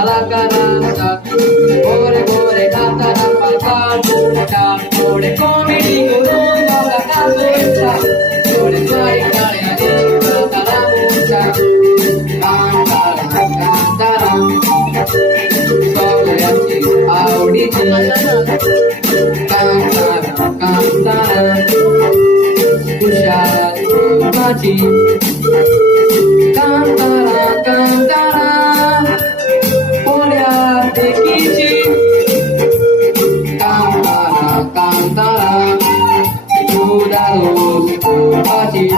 काला काला गोरे गोरे कांतारा पाका मोठा थोडे कॉमेडी करून बघा कासोचा थोडे स्वारी काळ्या कांतारा मोठा कांतारा कांतारा सगळ्याची आवडीची कांतारा कांतारा कुशाल माझी कांतारा कांतारा पोळ्या देखीची कांतारा कांतारा दुधालो माझी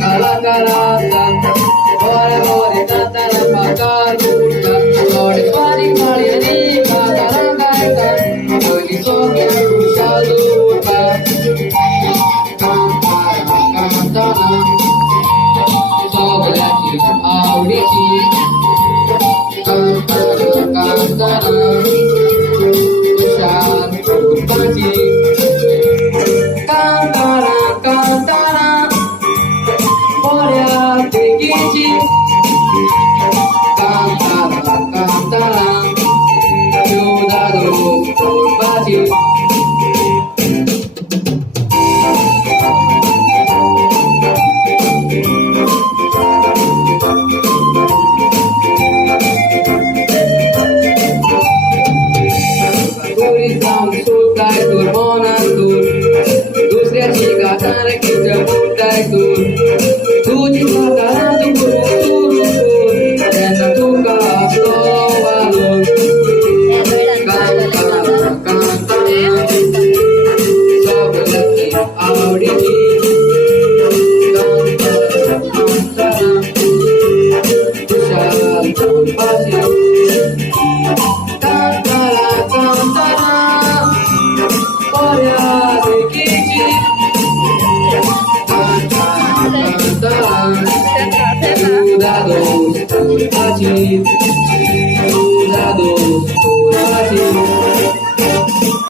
काला काला गोरे गोरे कांतारा पाका मोठा थोडे स्वारी काळ्या कांतारा गायता बोली सोग्या कुशाल कांतारा कांतारा सगळ्याची आवडीची कांतारा कांतारा कुशाल माझी कांतारा कांतारा पोळ्या देखीची कांतारा कांतारा दुधालो माझी पुरी जाऊन सुटाय दूर मनात दूर दुसऱ्याची गाठार किंच्या मोठाय दूर तुझी गाठार दूर त्याचा तुका असतो वालो कांतारा कांतारा सगळ्याची आवडीची कांतारा कांतारा कुशाल माझी कांतारा कांतारा पोळ्या देखीची कांतारा कांतारा दुधालो माझी दुधालो माझी